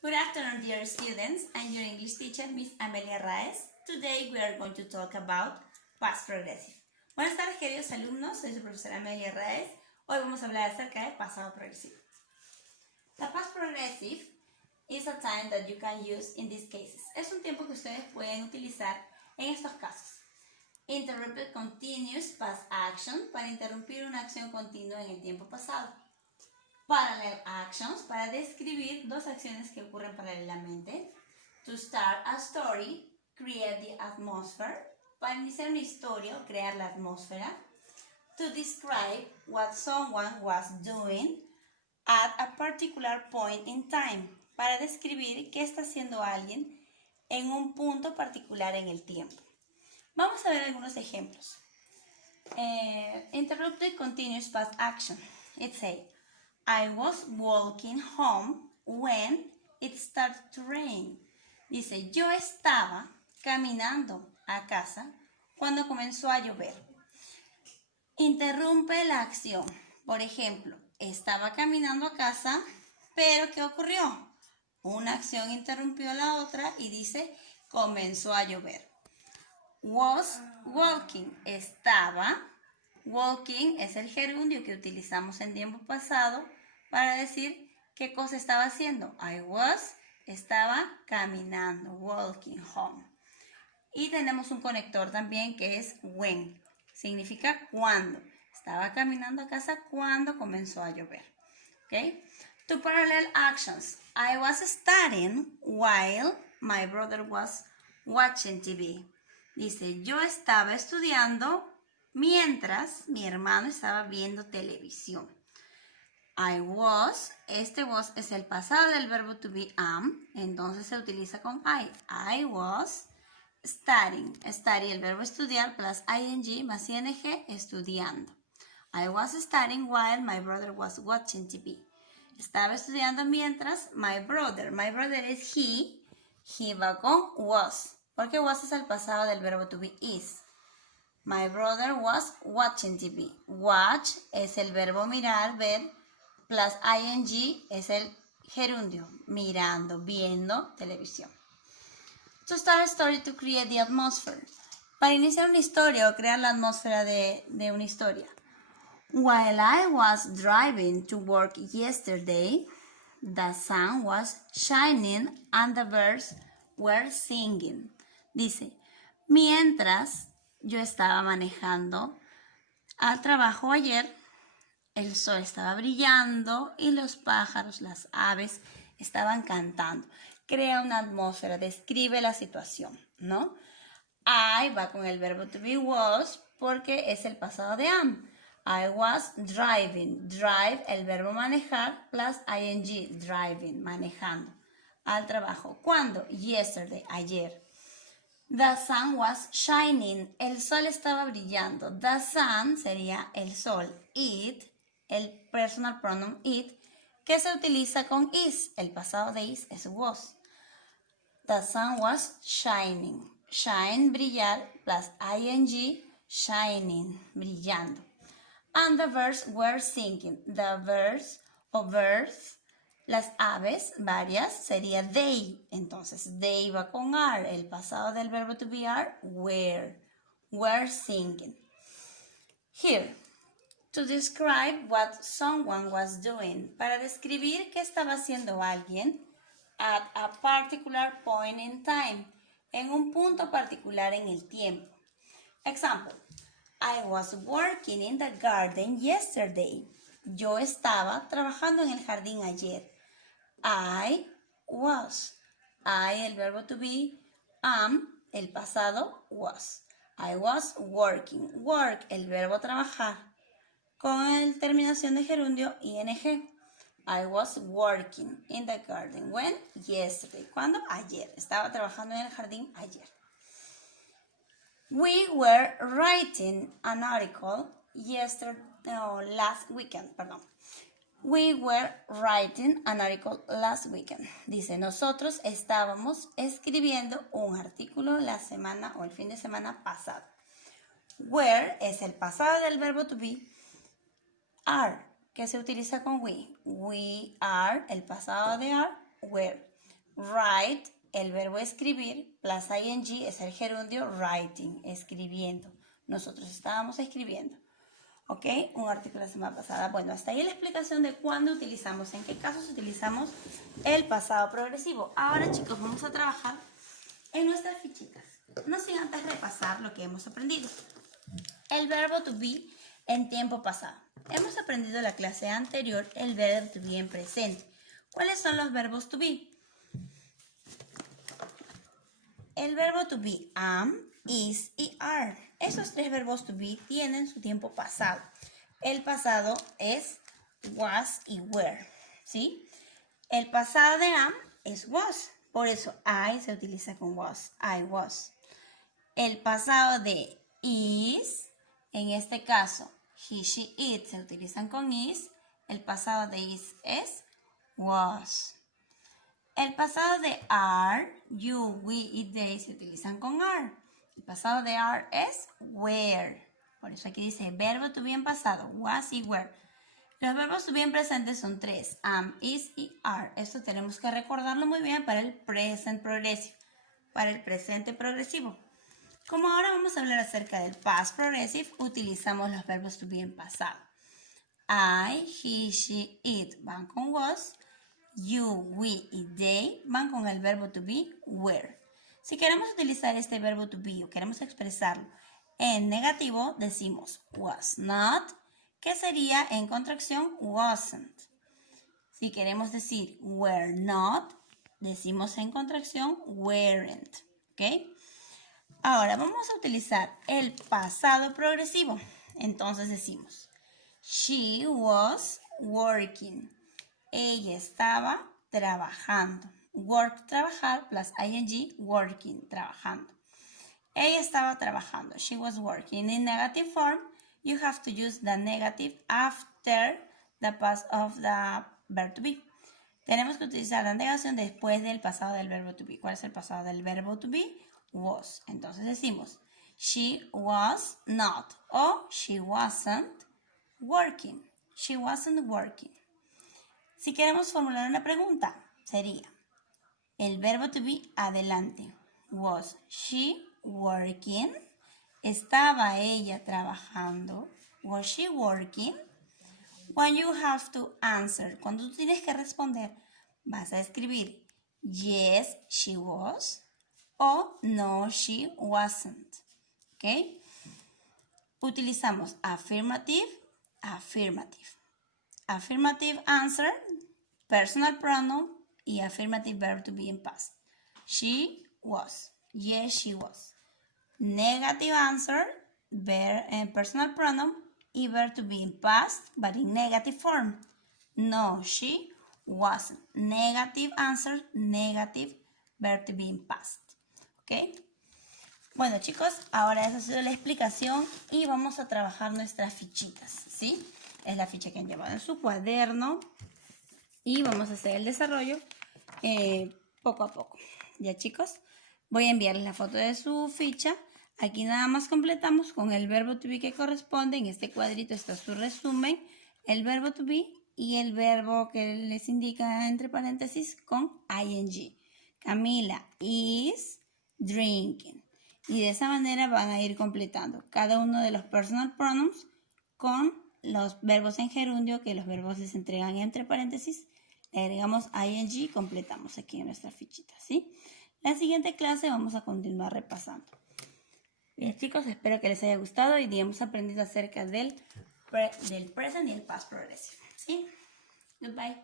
Good afternoon, dear students. I'm your English teacher, Miss Amelia Raez. Today we are going to talk about past progressive. Buenas tardes, queridos alumnos. Soy su profesora Amelia Raez. Hoy vamos a hablar acerca de pasado progresivo. The past progressive is a time that you can use in these cases. Es un tiempo que ustedes pueden utilizar en estos casos. Interrupted continuous past action, para interrumpir una acción continua en el tiempo pasado. Parallel actions, para describir dos acciones que ocurren paralelamente. To start a story, create the atmosphere, para iniciar una historia o crear la atmósfera. To describe what someone was doing at a particular point in time, para describir qué está haciendo alguien en un punto particular en el tiempo. Vamos a ver algunos ejemplos. Interrupted continuous past action. It says, I was walking home when it started to rain. Dice, yo estaba caminando a casa cuando comenzó a llover. Interrumpe la acción. Por ejemplo, estaba caminando a casa, pero ¿qué ocurrió? Una acción interrumpió la otra y dice, comenzó a llover. Was walking. Estaba. Walking es el gerundio que utilizamos en tiempo pasado para decir qué cosa estaba haciendo. I was, estaba caminando, walking home. Y tenemos un conector también que es when, significa cuando. Estaba caminando a casa cuando comenzó a llover. Okay? Two parallel actions. I was studying while my brother was watching TV. Dice, yo estaba estudiando mientras mi hermano estaba viendo televisión. I was, este was es el pasado del verbo to be am, entonces se utiliza con I. I was studying. Study, el verbo estudiar, plus ing más ing, estudiando. I was studying while my brother was watching TV. Estaba estudiando mientras my brother es he va con was, porque was es el pasado del verbo to be is. My brother was watching TV. Watch es el verbo mirar, ver, plus ing es el gerundio, mirando, viendo televisión. To start a story, to create the atmosphere. Para iniciar una historia o crear la atmósfera de una historia. While I was driving to work yesterday, the sun was shining and the birds were singing. Dice, mientras yo estaba manejando al trabajo ayer, el sol estaba brillando y los pájaros, las aves, estaban cantando. Crea una atmósfera, describe la situación, ¿no? I va con el verbo to be was porque es el pasado de am. I was driving. Drive, el verbo manejar, plus ing, driving, manejando. Al trabajo. ¿Cuándo? Yesterday, ayer. The sun was shining. El sol estaba brillando. The sun sería el sol. It, el personal pronoun it, que se utiliza con is. El pasado de is es was. The sun was shining. Shine, brillar, plus ing, shining, brillando. And the birds were singing. The birds o birds, las aves, varias, sería they. Entonces, they va con are. El pasado del verbo to be are, were singing. Here, to describe what someone was doing. Para describir qué estaba haciendo alguien at a particular point in time. En un punto particular en el tiempo. Example. I was working in the garden yesterday. Yo estaba trabajando en el jardín ayer. I was. I, el verbo to be, am, el pasado, was. I was working. Work, el verbo trabajar, con terminación de gerundio, ing. I was working in the garden. When? Yesterday. ¿Cuándo? Ayer. Estaba trabajando en el jardín ayer. We were writing an article last weekend. We were writing an article last weekend. Dice, nosotros estábamos escribiendo un artículo la semana o el fin de semana pasado. Were es el pasado del verbo to be. Are, que se utiliza con we. We are, el pasado de are, were. Write, el verbo escribir, plus ing es el gerundio writing, escribiendo. Nosotros estábamos escribiendo. ¿Ok? Un artículo la semana pasada. Bueno, hasta ahí la explicación de cuándo utilizamos, en qué casos utilizamos el pasado progresivo. Ahora, chicos, vamos a trabajar en nuestras fichitas. No sin antes repasar lo que hemos aprendido. El verbo to be en tiempo pasado. Hemos aprendido en la clase anterior el verbo to be en presente. ¿Cuáles son los verbos to be? El verbo to be am, is y are. Esos tres verbos to be tienen su tiempo pasado. El pasado es was y were, ¿sí? El pasado de am es was. Por eso I se utiliza con was. I was. El pasado de is, en este caso, he, she, it, se utilizan con is. El pasado de is es was. El pasado de are, you, we y they se utilizan con are. El pasado de are es were. Por eso aquí dice verbo to be en pasado, was y were. Los verbos to be en presente son tres, am, is y are. Esto tenemos que recordarlo muy bien para el present progressive, para el presente progresivo. Como ahora vamos a hablar acerca del past progressive, utilizamos los verbos to be en pasado. I, he, she, it van con was. You, we y they van con el verbo to be were. Si queremos utilizar este verbo to be o queremos expresarlo en negativo, decimos was not, que sería en contracción wasn't. Si queremos decir were not, decimos en contracción weren't. ¿Ok? Ahora vamos a utilizar el pasado progresivo. Entonces decimos she was working. Ella estaba trabajando. Work, trabajar, plus ing, working, trabajando. Ella estaba trabajando. She was working. In negative form, you have to use the negative after the past of the verb to be. Tenemos que utilizar la negación después del pasado del verbo to be. ¿Cuál es el pasado del verbo to be? Was. Entonces decimos, she was not o she wasn't working. She wasn't working. Si queremos formular una pregunta, sería el verbo to be adelante. Was she working? ¿Estaba ella trabajando? Was she working? When you have to answer, cuando tú tienes que responder, vas a escribir yes, she was o no, she wasn't. ¿Ok? Utilizamos affirmative, affirmative. Affirmative answer, personal pronoun y affirmative verb to be in past. She was. Yes, she was. Negative answer, personal pronoun y verb to be in past, but in negative form. No, she wasn't. Negative answer, negative verb to be in past. ¿Ok? Bueno, chicos, ahora esa ha sido la explicación y vamos a trabajar nuestras fichitas, ¿sí? Es la ficha que han llevado en su cuaderno y vamos a hacer el desarrollo poco a poco. Ya, chicos, voy a enviarles la foto de su ficha. Aquí nada más completamos con el verbo to be que corresponde. En este cuadrito está su resumen, el verbo to be y el verbo que les indica entre paréntesis con ing. Camila is drinking. Y de esa manera van a ir completando cada uno de los personal pronouns con los verbos en gerundio, que los verbos les entregan entre paréntesis. Le agregamos ing y completamos aquí en nuestra fichita, ¿sí? La siguiente clase vamos a continuar repasando. Bien, chicos, espero que les haya gustado y hemos aprendido acerca del present y el past progressive, ¿sí? Goodbye.